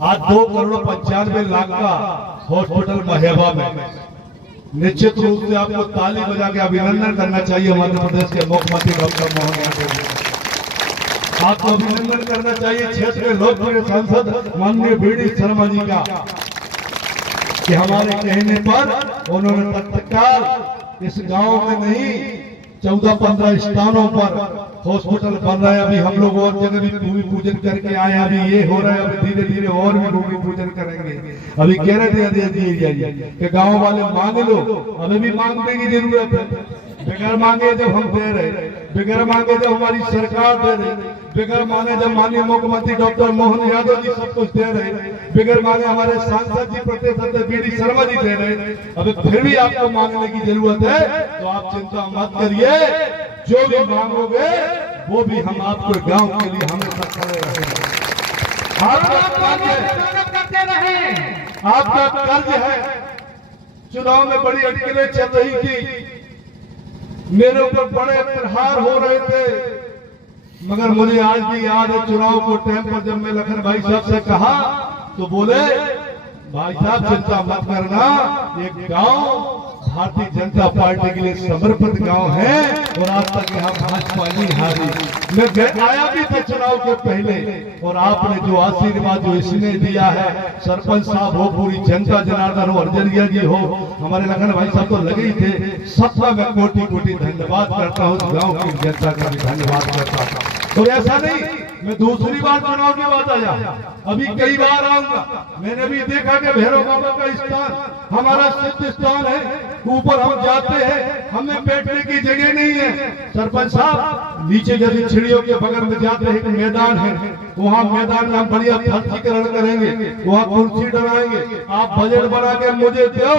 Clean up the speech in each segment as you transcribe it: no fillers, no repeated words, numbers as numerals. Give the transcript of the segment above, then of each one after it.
आज 2,95,00,000 का हॉस्पिटल महेबा में निश्चित रूप से आपको ताली बजा के अभिनंदन करना चाहिए। मध्य प्रदेश के मुख्यमंत्री डॉक्टर मोहन यादव जी, आपको अभिनंदन करना चाहिए क्षेत्र के लोकप्रिय सांसद माननीय बीडी शर्मा जी का कि हमारे कहने पर उन्होंने तत्काल इस गांव में नहीं 14-15 स्थानों पर हॉस्पिटल बन रहा है। अभी हम लोग और जगह भी भूमि पूजन करके आए, अभी ये हो रहा है, अभी धीरे धीरे और भी भूमि पूजन करेंगे। अभी कह रहे थे कि गांव वाले मांग लो, अभी भी मांगने की जरूरत है। बगैर मांगे जब हम दे रहे, बगैर मांगे जब हमारी सरकार दे रही, बगैर मांगे जब माननीय मुख्यमंत्री डॉक्टर मोहन यादव जी सब कुछ दे रहे, बगैर मांगे हमारे सांसद जी प्रतिनिधि बीडी शर्मा जी दे रहे, अभी फिर भी आपको मांगने की जरूरत है। तो आप चिंता मत करिए, जो भी मांगोगे वो भी हम आपको गांव के लिए हमेशा खड़े रहेंगे। आपका कर्ज है। चुनाव में बड़ी अटकलें चल रही थी, मेरे ऊपर बड़े प्रहार हो रहे थे, मगर मुझे आज भी याद है चुनाव को टाइम पर जब मैं लखन भाई साहब से कहा तो बोले भाई साहब चिंता मत करना, एक गांव भारतीय जनता पार्टी के लिए समर्पित गांव है और आज तक यहाँ भाजपा नहीं हारी। मैं आया भी था चुनाव के पहले और आपने जो आशीर्वाद जो इसने दिया है, सरपंच साहब हो, पूरी जनता जनार्दन हो, अर्जनिया जी हो, हमारे लखन भाई साहब तो लगे ही थे। सबका मैं कोटि कोटि धन्यवाद करता हूँ, गाँव की जनता का भी धन्यवाद करता हूँ। तो ऐसा नहीं मैं दूसरी बार चुनाव के बाद आया, अभी कई बार आऊंगा। मैंने भी देखा कि भैरव बाबा का स्थान हमारा सिद्ध स्थान है, ऊपर हम जाते हैं, हमें बैठने की जगह नहीं है। सरपंच साहब नीचे जैसे चिड़ियों के बगल में जाते हैं, एक मैदान है, वहाँ मैदान में हम बढ़िया फर्जीकरण करेंगे, वहाँ कुर्सी डलाएंगे। आप बजट बना के मुझे दो,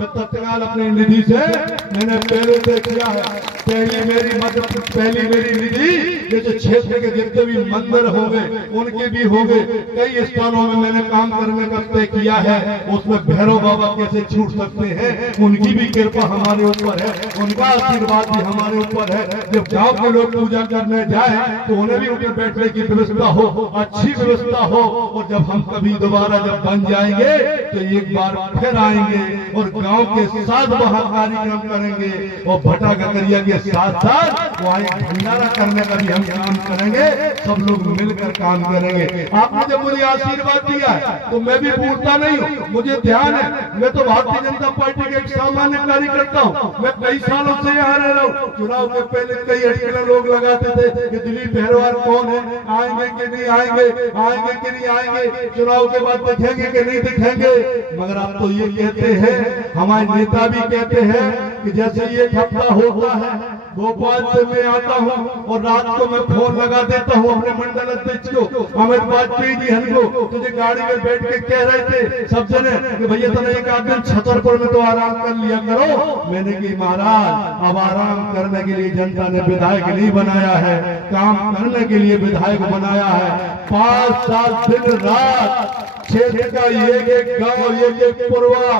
मैं तत्काल अपनी निधि से मैंने पहले से किया है। पहली मेरी निधि जैसे क्षेत्र के जितने भी मंदिर होंगे उनके भी होंगे, कई स्थानों में मैंने काम करने का तय किया है। उसमें भैरव बाबा कैसे छूट सकते हैं, उनकी भी कृपा हमारे ऊपर है, उनका आशीर्वाद भी हमारे ऊपर है। जब गांव के लोग पूजा करने जाए तो उन्हें भी उनके बैठने की व्यवस्था हो, अच्छी व्यवस्था हो। और जब हम कभी दोबारा जब बन जाएंगे तो एक बार फिर आएंगे और गांव के साथ वहां कार्यक्रम करेंगे और भट्टा ककरिया के साथ साथ वहाँ भंडारा करने का भी हम काम करेंगे, सब लोग मिलकर काम करेंगे। आपने जब मुझे आशीर्वाद दिया है तो मैं भी भूलता नहीं हूँ, मुझे ध्यान है। मैं तो भारतीय जनता पार्टी के एक सामान्य कार्यकर्ता हूँ, मैं कई सालों से यहाँ रह रहा हूँ। चुनाव के पहले कई अटकलें लोग लगाते थे कि दिलीप पहलवान कौन है, आएंगे कि नहीं आएंगे, आएंगे कि नहीं आएंगे, चुनाव के बाद दिखेंगे कि नहीं दिखेंगे। मगर आप तो ये कहते हैं, हमारे नेता भी कहते हैं कि जैसे ये हफ्ता होता है भोपाल से मैं आता हूँ और रात को मैं फोन लगा देता हूँ अपने मंडल अध्यक्ष को, अमित वाजपेयी जी हमको तुझे गाड़ी में बैठ के कह रहे थे सब जने कि भैया तो एक आदमी छतरपुर में तो आराम कर लिया करो। मैंने की महाराज अब आराम करने के लिए जनता ने विधायक नहीं बनाया है, काम करने के लिए विधायक बनाया है। 5 साल दिन रात क्षेत्र का एक गांव, एक पुरवा,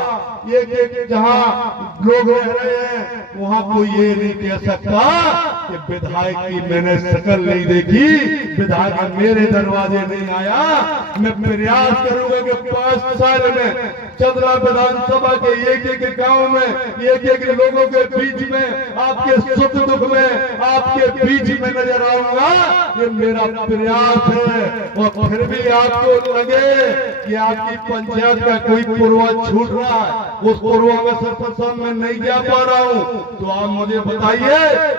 एक जहाँ लोग रह रहे हैं, वहाँ कोई ये नहीं कह सकता कि विधायक की मैंने शक्ल नहीं देखी, विधायक मेरे दरवाजे नहीं आया। मैं प्रयास करूंगा कि 5 साल में चंद्रा विधानसभा के एक गांव में, एक लोगों के बीच में, आपके सुख दुख में आपके बीच में नजर आऊंगा। ये मेरा प्रयास है। और फिर भी आपको लगे कि आपकी पंचायत का कोई पुरवा छूट रहा है, उस पुरवा में सरपंच साहब मैं नहीं जा पा रहा हूँ, तो आप मुझे बताइए,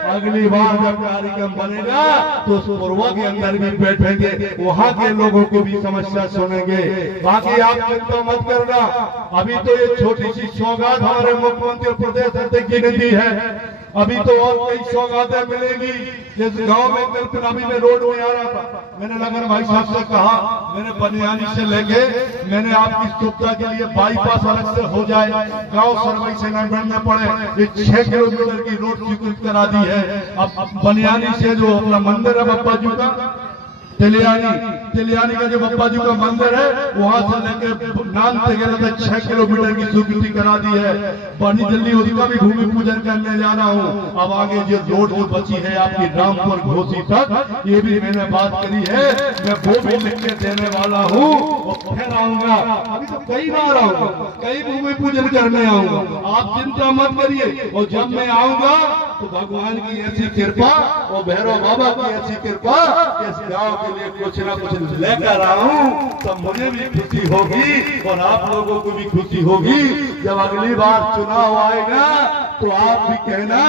अगली बार जब कार्यक्रम बनेगा तो उस पुरवा के अंदर भी बैठेंगे, वहाँ के लोगों को भी समस्या सुनेंगे। बाकी आप चिंता मत करना, अभी तो ये छोटी सी सौगात हमारे मुख्यमंत्री और प्रदेश अध्यक्ष जी ने दी है, अभी तो और कई सौगातें मिलेंगी। जिस गांव में कल अभी मैं रोड में आ रहा था, मैंने लगन भाई साहब से कहा, मैंने बनियानी से लेके मैंने आपकी सुविधा के लिए बाईपास अलग से हो जाए, गांव सरवई से न बढ़ने पड़े, ये 6 किलोमीटर की रोड स्वीकृत करा दी है। अब बनियानी से जो अपना मंदिर है बप्पा जी का, तिलियानी का जो बप्पा जी का मंदिर है वहां से लेके नाम से गया था 6 किलोमीटर की स्वीकृति करा दी है। बड़ी जल्दी उसका भी भूमि पूजन करने जाना हूँ। अब आगे जो रोड जो बची है आपकी रामपुर घोसी तक, ये भी मैंने बात करी है, मैं वो भी लिख के देने वाला हूँ। फिर आऊंगा, अभी तो कई बार आऊंगा, कई भूमि पूजन करने आऊंगा, आप चिंता मत करिए। और जब मैं आऊंगा तो भगवान की ऐसी कृपा और भैरव बाबा की ऐसी कृपा, इस गांव के लिए कुछ ना कुछ लेकर आऊं, तब मुझे भी खुशी होगी और आप लोगों को भी खुशी होगी। जब अगली बार चुनाव आएगा तो आप भी कहना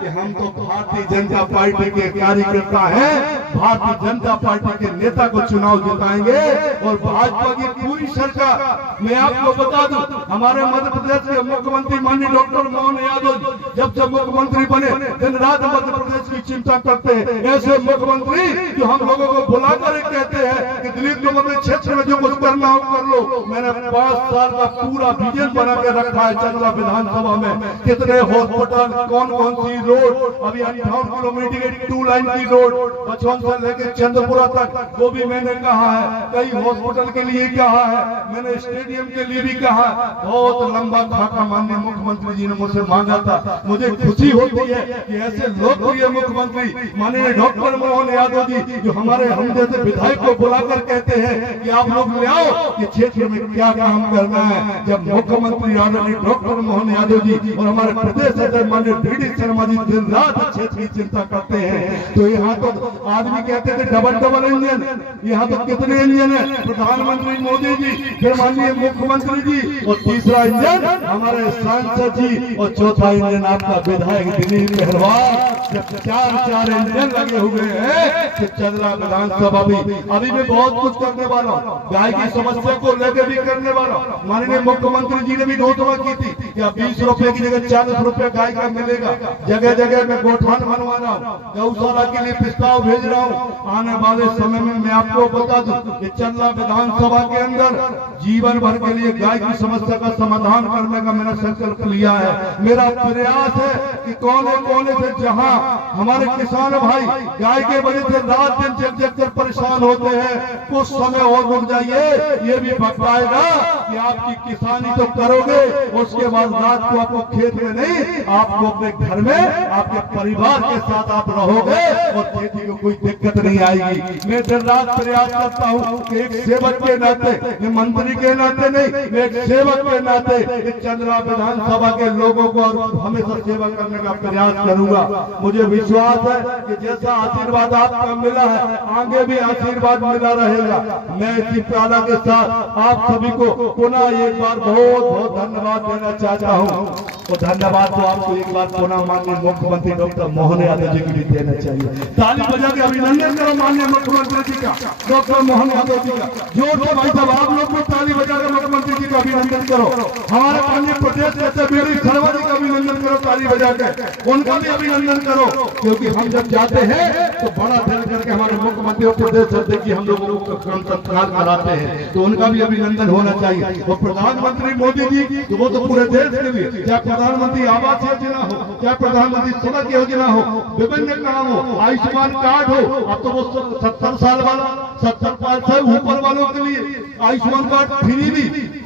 कि हम तो भारतीय जनता पार्टी के कार्यकर्ता हैं, भारतीय जनता पार्टी के नेता को चुनाव जिताएंगे और भाजपा की पूरी सरकार। मैं आपको बता दूं, हमारे मध्य प्रदेश के मुख्यमंत्री माननीय डॉक्टर मोहन यादव जब से मुख्यमंत्री बने दिन रात मध्य प्रदेश की चिंता करते हैं। ऐसे मुख्यमंत्री जो हम लोगों को बुलाकर कहते हैं कि दिलीप तुम्हारे क्षेत्र में जो कुछ करना हो कर लो। मैंने 5 साल का पूरा विजन बना के रखा है चंद्रा विधानसभा में, कितने हॉस्पिटल, कौन कौन सी रोड, अभी 58 किलोमीटर की 2 लाइन की रोड बचवन से लेकर चंद्रपुरा तक, वो भी मैंने कहा है। कई हॉस्पिटल के लिए कहा है, मैंने स्टेडियम के लिए भी कहा। बहुत लंबा खाका माननीय मुख्यमंत्री जी ने मुझसे मांगा था। मुझे खुशी होती है कि ऐसे लोकप्रिय मुख्यमंत्री माननीय डॉक्टर मोहन यादव जी जो हमारे हम जैसे विधायक को बुलाकर कहते हैं कि आप लोग ले आओ कि क्षेत्र में क्या काम करना है। जब मुख्यमंत्री डॉक्टर मोहन यादव जी और हमारे प्रदेश अध्यक्ष माननीय डी शर्मा जी दिन रात क्षेत्र की चिंता करते हैं, तो यहाँ तो आदमी कहते थे डबल इंजन, यहाँ तो कितने इंजन है, प्रधानमंत्री मोदी जी, फिर माननीय मुख्यमंत्री जी, और तीसरा इंजन हमारे सांसद जी, और चौथा इंजन आपका विधायक दिलीप पहलवान। जब 4 इंजन लगे हुए हैं कि चंद्रा विधानसभा भी अभी मैं बहुत कुछ करने वाला हूँ। गाय की समस्या को लेकर भी करने वाला हूँ। माननीय मुख्यमंत्री जी ने भी घोषणा की थी कि 20 रुपए की जगह 40 रुपए गाय का मिलेगा। जगह जगह में गोठान बनवा रहा हूँ, गौशाला के लिए प्रस्ताव भेज रहा हूँ। आने वाले समय में मैं आपको बता दूं कि चंद्रा विधानसभा के अंदर जीवन भर के लिए गाय की समस्या का समाधान करने का मैंने संकल्प लिया है। मेरा प्रयास है कि कोने कोने से जहां हमारे किसान भाई गाय के वजह से रात दिन जग कर परेशान होते हैं, कुछ समय और रुक जाइए। ये भी बताएगा कि आपकी किसानी तो करोगे, उसके बाद रात को आपको खेत में नहीं, आपको अपने घर में आपके परिवार के साथ आप रहोगे और खेती को कोई दिक्कत नहीं आएगी। मैं दिन रात प्रयास करता हूँ कि एक सेवक के नाते, मैं मंत्री के नाते नहीं, मैं एक सेवक के नाते चंद्रा विधानसभा के लोगों को हमेशा सेवा करने का प्रयास करूंगा। मुझे विश्वास है कि जैसा आशीर्वाद आपका मिला है आगे भी आशीर्वाद मिला रहेगा। मैं इसी प्याला के साथ आप सभी को पुनः एक बार बहुत बहुत धन्यवाद देना चाहता हूँ। और धन्यवाद तो आपको एक बार पुनः माननीय मुख्यमंत्री डॉक्टर मोहन यादव जी को भी देना चाहिए। ताली बजा के अभिनंदन करो माननीय मुख्यमंत्री जी का, डॉक्टर मोहन यादव जी का। जोर से भाई साहब आप लोग को ताली बजा के मुख्यमंत्री जी का अभिनंदन करो। हमारे माननीय प्रदेश के बीडी शर्मा जी का अभिनंदन करो ताली बजा के, उनका भी अभिनंदन करो। क्योंकि हम जब जाते हैं तो बड़ा दिल करके हमारे मुख्यमंत्री और प्रदेश अध्यक्ष जी हम लोगों को सत्कार कराते हैं, तो उनका भी अभिनंदन होना चाहिए। और प्रधानमंत्री मोदी जी तो वो तो पूरे देश के लिए, चाहे प्रधानमंत्री आवास योजना हो, चाहे प्रधानमंत्री सड़क योजना हो, विभिन्न काम हो, आयुष्मान कार्ड हो, अब तो वो 70 साल वाला 70 साल ऊपर वालों के लिए आयुष्मान कार्ड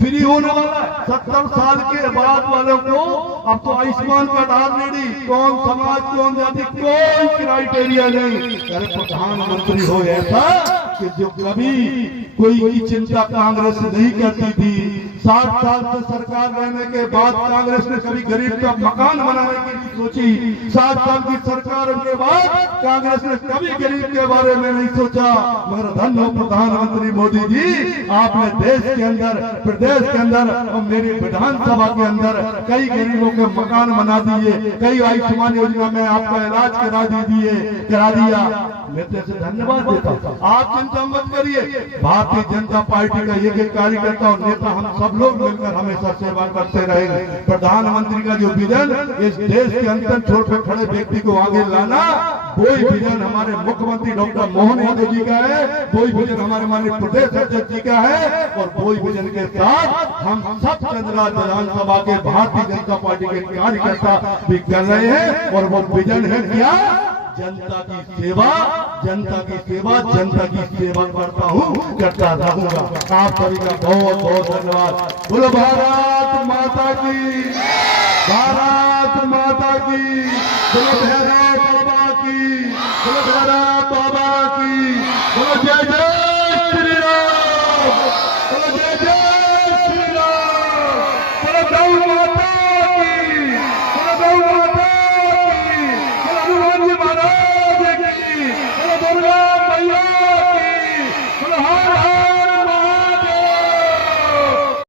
फ्री होने वाला है। 70 साल के बाद वालों को अब तो आयुष्मान कार्ड ऑलरेडी, कौन समाज कौन जाति कोई क्राइटेरिया नहीं। अरे प्रधानमंत्री हो ऐसा कि जो कभी कोई की चिंता कांग्रेस नहीं करती थी। 60 साल से सरकार रहने के बाद कांग्रेस ने कभी गरीब का मकान बनाने की नहीं सोची। 60 साल की सरकार के बाद कांग्रेस ने कभी गरीब के बारे में नहीं सोचा। मगर धन्य प्रधानमंत्री मोदी जी, आपने देश के अंदर, प्रदेश के अंदर और मेरी विधानसभा के अंदर कई गरीबों के मकान बना दिए, कई आयुष्मान योजना में आपका इलाज करा दिया। मैं तो धन्यवाद देता हूँ। आप चिंता मत करिए, भारतीय जनता पार्टी का एक कार्यकर्ता और नेता हम सब लोग मिलकर हमेशा सेवा करते रहेंगे। प्रधानमंत्री का जो विजन इस देश के अंतर छोर पर खड़े व्यक्ति को आगे लाना, वही विजन हमारे मुख्यमंत्री डॉक्टर मोहन यादव जी का है, वही विजन हमारे माननीय प्रदेश अध्यक्ष जी का है, और वही विजन के साथ हम सब चंद्रा विधानसभा के भारतीय जनता पार्टी के कार्यकर्ता भी कर रहे हैं। और वो विजन है क्या? जनता की सेवा, जनता की सेवा करता हूँ, करता रहूंगा। आप सभी का बहुत बहुत धन्यवाद। बोलो भारत माता की, भारत माता की, बोलो भैरव बाबा की, बोलो भैरव बाबा की, बोलो जय जय